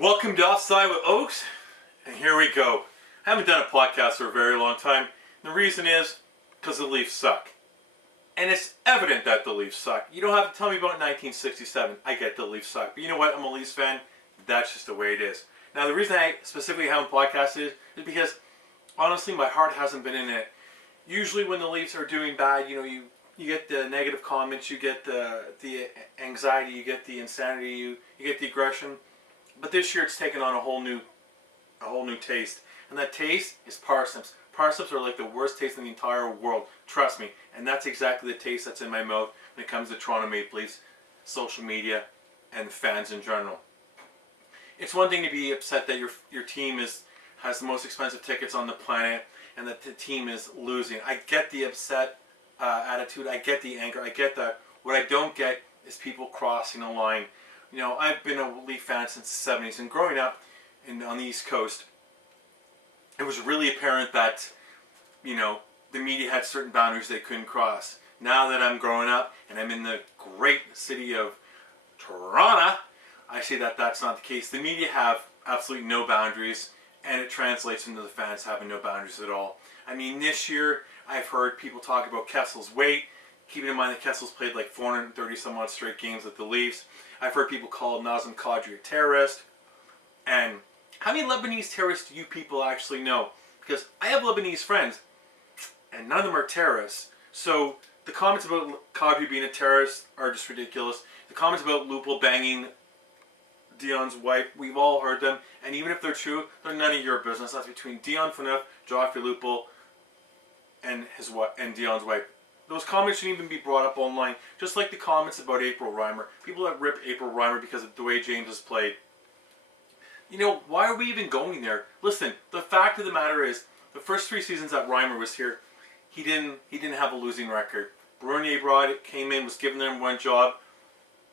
Welcome to Offside with Oaks, and here we go. I haven't done a podcast for a very long time. The reason is because the Leafs suck. And it's evident that the Leafs suck. You don't have to tell me about 1967. I get the Leafs suck. But you know what? I'm a Leafs fan. That's just the way it is. Now, the reason I specifically haven't podcasted is because, honestly, my heart hasn't been in it. Usually when the Leafs are doing bad, you get the negative comments, you get the anxiety, you get the insanity, you get the aggression. But this year it's taken on a whole new taste. And that taste is parsnips. Parsnips are like the worst taste in the entire world. Trust me. And that's exactly the taste that's in my mouth when it comes to Toronto Maple Leafs, social media, and fans in general. It's one thing to be upset that your team has the most expensive tickets on the planet and that the team is losing. I get the upset attitude. I get the anger. I get that. What I don't get is people crossing the line. I've been a Leaf fan since the 70s, and growing up on the East Coast, it was really apparent that, the media had certain boundaries they couldn't cross. Now that I'm growing up and I'm in the great city of Toronto, I see that that's not the case. The media have absolutely no boundaries, and it translates into the fans having no boundaries at all. I mean, this year, I've heard people talk about Kessel's weight, keeping in mind that Kessel's played like 430 some odd straight games with the Leafs. I've heard people call Nazem Kadri a terrorist. And how many Lebanese terrorists do you people actually know? Because I have Lebanese friends, and none of them are terrorists. So the comments about Kadri being a terrorist are just ridiculous. The comments about Lupul banging Dion's wife, we've all heard them. And even if they're true, they're none of your business. That's between Dion Phaneuf, Joffrey Lupul, and Dion's wife. Those comments shouldn't even be brought up online. Just like the comments about April Reimer. People that rip April Reimer because of the way James has played. Why are we even going there? Listen, the fact of the matter is, the first 3 seasons that Reimer was here, he didn't have a losing record. Bernier came in, was given the #1 job.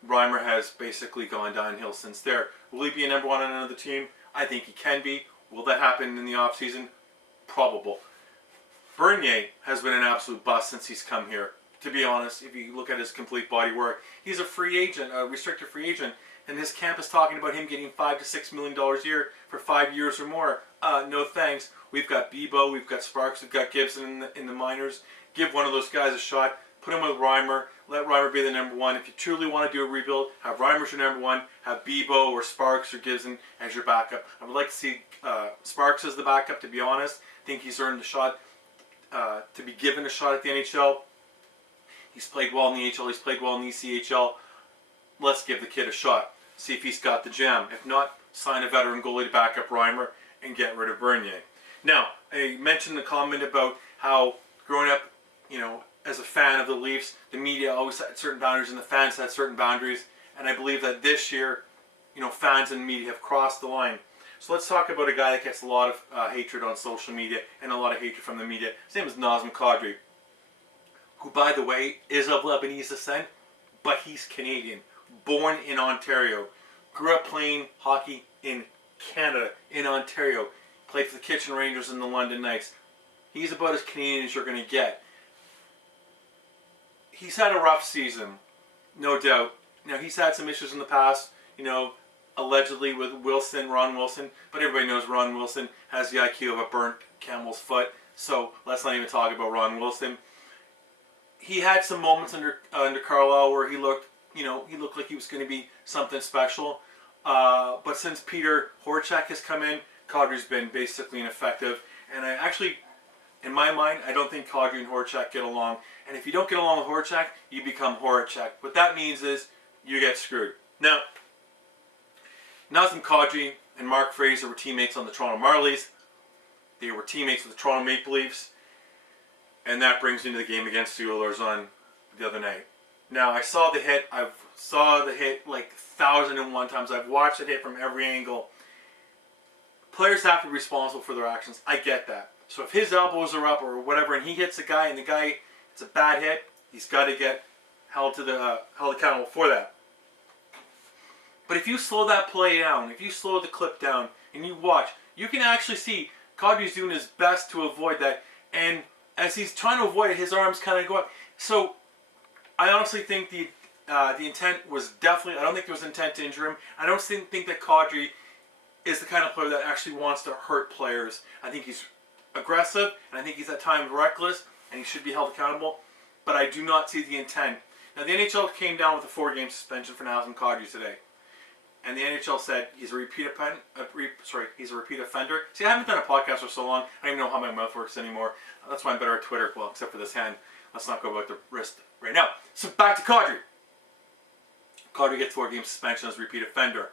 Reimer has basically gone downhill since there. Will he be a #1 on another team? I think he can be. Will that happen in the offseason? Probable. Bernier has been an absolute bust since he's come here. To be honest, if you look at his complete body work, he's a free agent, a restricted free agent, and his camp is talking about him getting $5 to $6 million a year for 5 years or more. No thanks. We've got Bebo, we've got Sparks, we've got Gibson in the minors. Give one of those guys a shot. Put him with Reimer. Let Reimer be the #1. If you truly want to do a rebuild, have Reimer as your #1. Have Bebo or Sparks or Gibson as your backup. I would like to see Sparks as the backup, to be honest. I think he's earned the shot. To be given a shot at the NHL. He's played well in the AHL, he's played well in the ECHL. Let's give the kid a shot. See if he's got the jam. If not, sign a veteran goalie to back up Reimer and get rid of Bernier. Now, I mentioned the comment about how growing up, as a fan of the Leafs, the media always had certain boundaries and the fans had certain boundaries. And I believe that this year, fans and media have crossed the line. So let's talk about a guy that gets a lot of hatred on social media and a lot of hatred from the media. His name is Nazem Kadri, who, by the way, is of Lebanese descent, but he's Canadian. Born in Ontario. Grew up playing hockey in Canada, in Ontario. Played for the Kitchen Rangers and the London Knights. He's about as Canadian as you're going to get. He's had a rough season, no doubt. Now, he's had some issues in the past, allegedly with Ron Wilson, but everybody knows Ron Wilson has the IQ of a burnt camel's foot, so let's not even talk about Ron Wilson. He had some moments under Carlyle where he looked like he was going to be something special, but since Peter Horachek has come in, Kadri's been basically ineffective, and in my mind, I don't think Kadri and Horachek get along, and if you don't get along with Horachek, you become Horachek. What that means is you get screwed. Now, Nazem Kadri and Mark Fraser were teammates on the Toronto Marlies. They were teammates with the Toronto Maple Leafs. And that brings me to the game against the Oilers on the other night. Now, I saw the hit. I saw the hit like 1,001 times. I've watched it hit from every angle. Players have to be responsible for their actions. I get that. So if his elbows are up or whatever and he hits a guy and the guy, it's a bad hit, he's got to get held accountable for that. But if you slow that play down, if you slow the clip down and you watch, you can actually see Kadri's doing his best to avoid that. And as he's trying to avoid it, his arms kind of go up. So I honestly think the intent was definitely, I don't think there was intent to injure him. I don't think that Kadri is the kind of player that actually wants to hurt players. I think he's aggressive, and I think he's at times reckless, and he should be held accountable. But I do not see the intent. Now, the NHL came down with a 4-game suspension for Nazem Kadri today. And the NHL said he's a repeat offender. See, I haven't done a podcast for so long, I don't even know how my mouth works anymore. That's why I'm better at Twitter, well, except for this hand. Let's not go about the wrist right now. So back to Kadri. Kadri gets 4-game suspension as a repeat offender.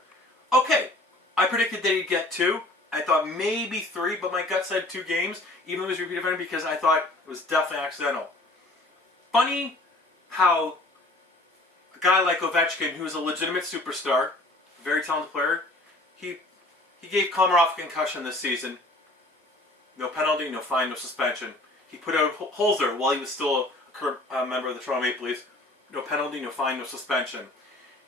Okay, I predicted that he'd get 2. I thought maybe 3, but my gut said 2 games, even though he was a repeat offender, because I thought it was definitely accidental. Funny how a guy like Ovechkin, who's a legitimate superstar, very talented player, he gave Komarov a concussion this season. No penalty, no fine, no suspension. He put out Holzer while he was still a member of the Toronto Maple Leafs. No penalty, no fine, no suspension.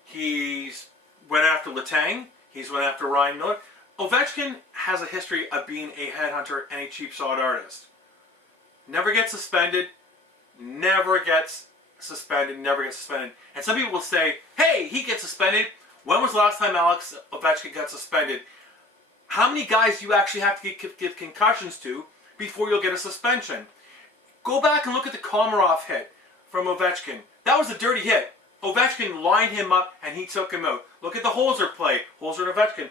He's went after Letang. He's went after Reimer. Ovechkin has a history of being a headhunter and a cheap shot artist. Never gets suspended. Never gets suspended. Never gets suspended. And some people will say, hey, he gets suspended. When was the last time Alex Ovechkin got suspended? How many guys do you actually have to give concussions to before you'll get a suspension? Go back and look at the Komarov hit from Ovechkin. That was a dirty hit. Ovechkin lined him up and he took him out. Look at the Holzer play. Holzer and Ovechkin.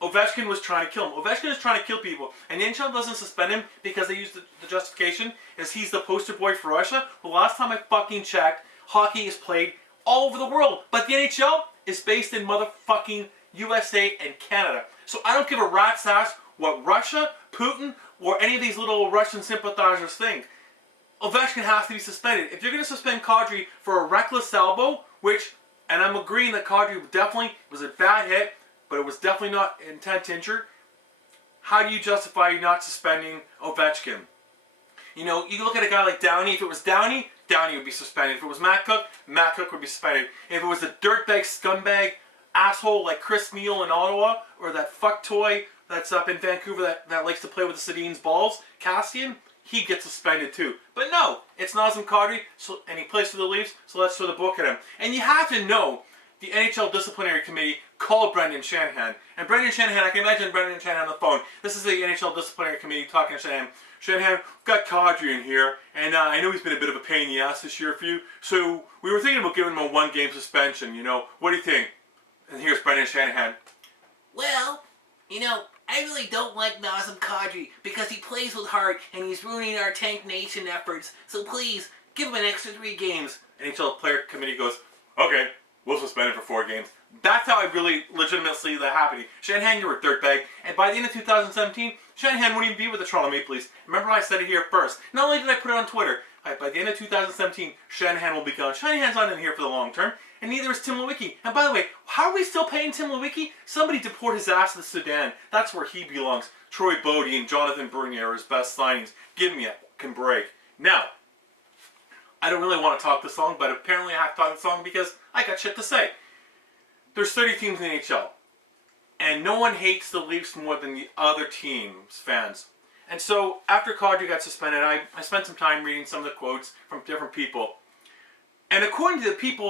Ovechkin was trying to kill him. Ovechkin is trying to kill people. And the NHL doesn't suspend him because they use the justification is he's the poster boy for Russia. Well, last time I fucking checked, hockey is played all over the world. But the NHL is based in motherfucking USA and Canada. So I don't give a rat's ass what Russia, Putin, or any of these little Russian sympathizers think. Ovechkin has to be suspended. If you're going to suspend Kadri for a reckless elbow, which, and I'm agreeing that Kadri definitely was a bad hit, but it was definitely not intent to injure, how do you justify not suspending Ovechkin? You know, you look at a guy like Downey. If it was Downey, Downey would be suspended. If it was Matt Cook would be suspended. If it was a dirtbag, scumbag, asshole like Chris Neal in Ottawa, or that fuck toy that's up in Vancouver that likes to play with the Sedin's balls, Kassian, he gets suspended too. But no, it's Nazem Kadri, and he plays for the Leafs, so let's throw the book at him. And you have to know, the NHL Disciplinary Committee called Brendan Shanahan. And Brendan Shanahan, I can imagine Brendan Shanahan on the phone. This is the NHL Disciplinary Committee talking to Shanahan. Shanahan, we've got Kadri in here, and I know he's been a bit of a pain in the ass this year for you, so we were thinking about giving him a 1-game suspension, you know. What do you think? And here's Brendan Shanahan. Well, you know, I really don't like Nazem Kadri because he plays with heart and he's ruining our Tank Nation efforts. So please, give him an extra 3 games. NHL Player Committee goes, okay, we'll suspend him for 4 games. That's how I really legitimately see that happening. Shanahan, you're a dirtbag. And by the end of 2017, Shanahan wouldn't even be with the Toronto Maple Leafs. Remember I said it here first. Not only did I put it on Twitter, by the end of 2017, Shanahan will be gone. Shanahan's not in here for the long term. And neither is Tim Leiweke. And by the way, how are we still paying Tim Leiweke? Somebody deport his ass to the Sudan. That's where he belongs. Troy Bodie and Jonathan Bernier are his best signings. Give me a fucking break. Now, I don't really want to talk this long, but apparently I have to talk this long because I got shit to say. There's 30 teams in the NHL. And no one hates the Leafs more than the other teams' fans. And so, after Kadri got suspended, I spent some time reading some of the quotes from different people. And according to the people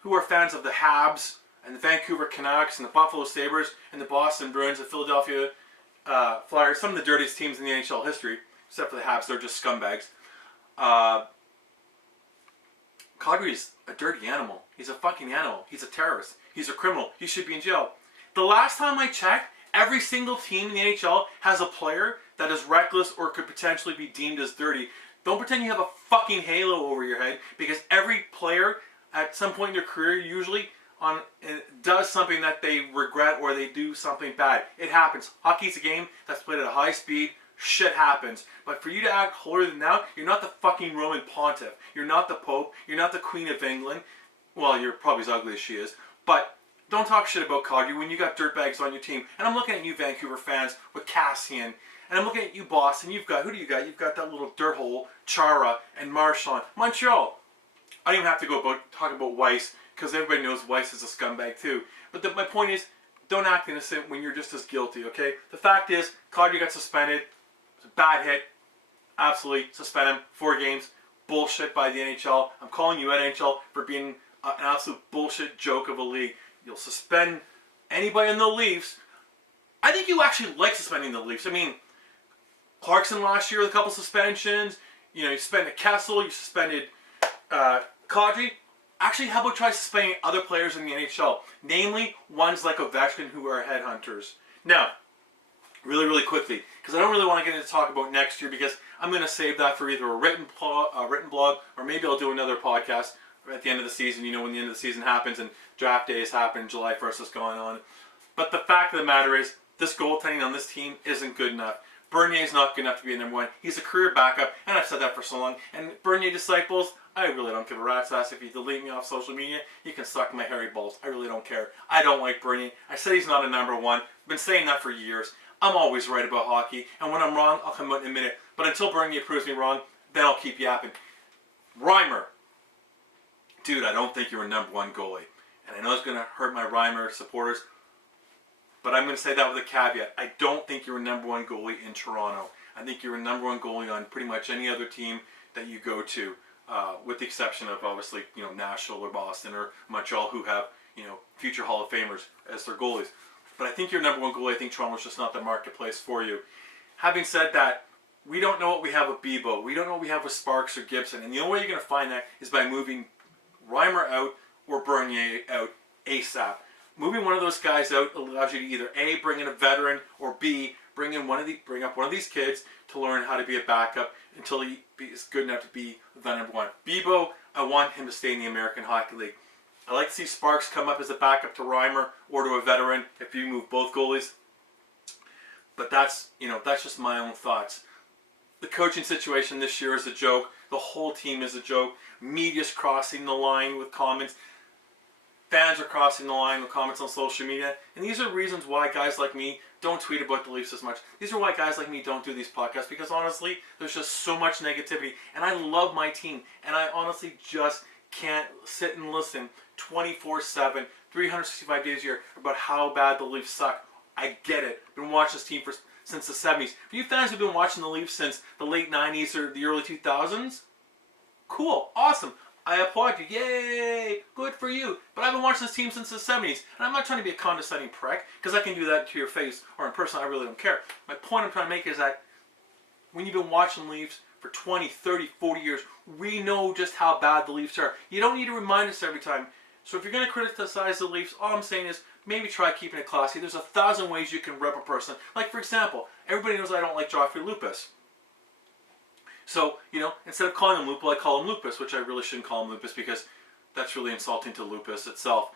who are fans of the Habs, and the Vancouver Canucks, and the Buffalo Sabres, and the Boston Bruins, the Philadelphia Flyers, some of the dirtiest teams in the NHL history, except for the Habs, they're just scumbags. Kadri is a dirty animal. He's a fucking animal. He's a terrorist. He's a criminal. He should be in jail. The last time I checked, every single team in the NHL has a player that is reckless or could potentially be deemed as dirty. Don't pretend you have a fucking halo over your head, because every player at some point in their career usually does something that they regret or they do something bad. It happens. Hockey's a game that's played at a high speed. Shit happens. But for you to act holier than thou, you're not the fucking Roman Pontiff. You're not the Pope. You're not the Queen of England. Well, you're probably as ugly as she is. But don't talk shit about Kadri when you got dirtbags on your team. And I'm looking at you Vancouver fans with Kassian. And I'm looking at you Boston. Who do you got? You've got that little dirt hole, Chara and Marchand. Montreal. I don't even have to talk about Weise, because everybody knows Weise is a scumbag too. But my point is, don't act innocent when you're just as guilty, okay? The fact is, Kadri got suspended. It's a bad hit. Absolutely. Suspend him. 4 games. Bullshit by the NHL. I'm calling you NHL for being an absolute bullshit joke of a league. You'll suspend anybody in the Leafs I think you actually like suspending the Leafs. I mean, Clarkson last year with a couple suspensions. You suspended Kessel, you suspended Kadri. Actually, how about try suspending other players in the NHL? Namely, ones like Ovechkin who are headhunters. Now, really, really quickly, because I don't really want to get into talk about next year, because I'm going to save that for either a written blog, or maybe I'll do another podcast at the end of the season, when the end of the season happens and draft days happen, July 1st is going on. But the fact of the matter is, this goaltending on this team isn't good enough. Bernier's not good enough to be a number one. He's a career backup, and I've said that for so long. And Bernier disciples, I really don't give a rat's ass if you delete me off social media. You can suck my hairy balls. I really don't care. I don't like Bernier. I said he's not a number one. I've been saying that for years. I'm always right about hockey, and when I'm wrong, I'll come out in a minute. But until Bernier proves me wrong, then I'll keep yapping. Reimer. Dude, I don't think you're a number one goalie. And I know it's going to hurt my Reimer supporters, but I'm going to say that with a caveat. I don't think you're a number one goalie in Toronto. I think you're a number one goalie on pretty much any other team that you go to, with the exception of, obviously, Nashville or Boston or Montreal, who have, future Hall of Famers as their goalies. But I think you're number one goalie. I think Toronto's just not the marketplace for you. Having said that, we don't know what we have with Bebo. We don't know what we have with Sparks or Gibson. And the only way you're going to find that is by moving Reimer out or Bernier out ASAP. Moving one of those guys out allows you to either A, bring in a veteran, or B, bring up one of these kids to learn how to be a backup until he is good enough to be the number one. Bebo, I want him to stay in the American Hockey League. I like to see Sparks come up as a backup to Reimer or to a veteran if you move both goalies. But that's just my own thoughts. The coaching situation this year is a joke. The whole team is a joke. Media's crossing the line with comments. Fans are crossing the line with comments on social media. And these are reasons why guys like me don't tweet about the Leafs as much. These are why guys like me don't do these podcasts, because honestly, there's just so much negativity. And I love my team. And I honestly just can't sit and listen 24/7, 365 days a year about how bad the Leafs suck. I get it. Been watching this team since the 70s. For you fans who've been watching the Leafs since the late 90s or the early 2000s, cool, awesome. I applaud you. Yay! Good for you. But I've been watching this team since the 70s. And I'm not trying to be a condescending prick, because I can do that to your face or in person. I really don't care. My point I'm trying to make is that when you've been watching Leafs for 20, 30, 40 years, we know just how bad the Leafs are. You don't need to remind us every time. So if you're going to criticize the Leafs, all I'm saying is maybe try keeping it classy. There's 1,000 ways you can rep a person. Like, for example, everybody knows I don't like Joffrey Lupus. So, instead of calling him Lupul, I call him Lupus, which I really shouldn't call him Lupus because that's really insulting to Lupus itself.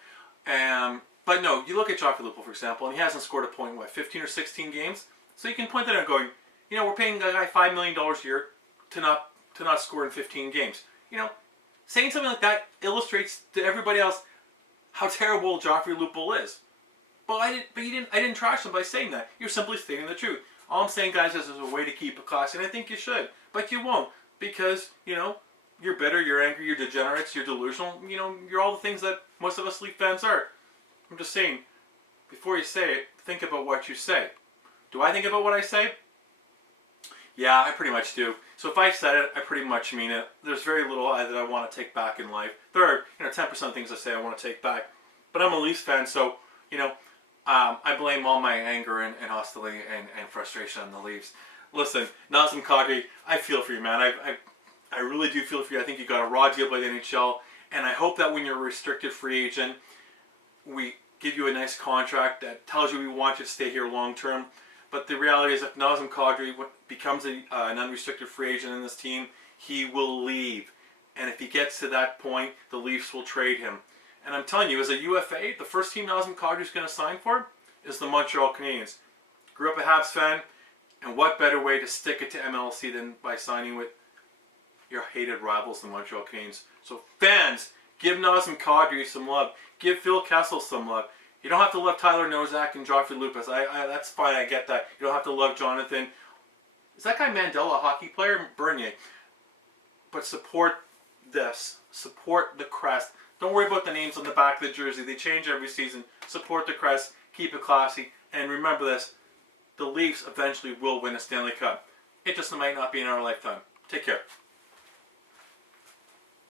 But no, you look at Joffrey Lupul, for example, and he hasn't scored a point in, 15 or 16 games? So you can point that out going, we're paying a guy $5 million a year to not score in 15 games. Saying something like that illustrates to everybody else how terrible Joffrey Lupul is. But I didn't trash him by saying that. You're simply stating the truth. All I'm saying, guys, is there's a way to keep it classy, and I think you should. But you won't, because, you're bitter, you're angry, you're degenerates, you're delusional. You're all the things that most of us Leaf fans are. I'm just saying, before you say it, think about what you say. Do I think about what I say? Yeah, I pretty much do. So if I said it, I pretty much mean it. There's very little that I want to take back in life. There are, 10% of things I say I want to take back. But I'm a Leafs fan, so, I blame all my anger and hostility and frustration on the Leafs. Listen, Nazem Kadri, I feel for you, man. I really do feel for you. I think you got a raw deal by the NHL, and I hope that when you're a restricted free agent, we give you a nice contract that tells you we want you to stay here long term. But the reality is, if Nazem Kadri becomes an unrestricted free agent in this team, he will leave. And if he gets to that point, the Leafs will trade him. And I'm telling you, as a UFA, the first team Nazem Kadri is going to sign for is the Montreal Canadiens. Grew up a Habs fan, and what better way to stick it to MLC than by signing with your hated rivals, the Montreal Canadiens. So fans, give Nazem Kadri some love. Give Phil Kessel some love. You don't have to love Tyler Nozak and Joffrey Lupus. That's fine, I get that. You don't have to love Jonathan. Is that guy Mandela a hockey player? Bernier. But support this. Support the crest. Don't worry about the names on the back of the jersey. They change every season. Support the crest. Keep it classy. And remember this. The Leafs eventually will win a Stanley Cup. It just might not be in our lifetime. Take care.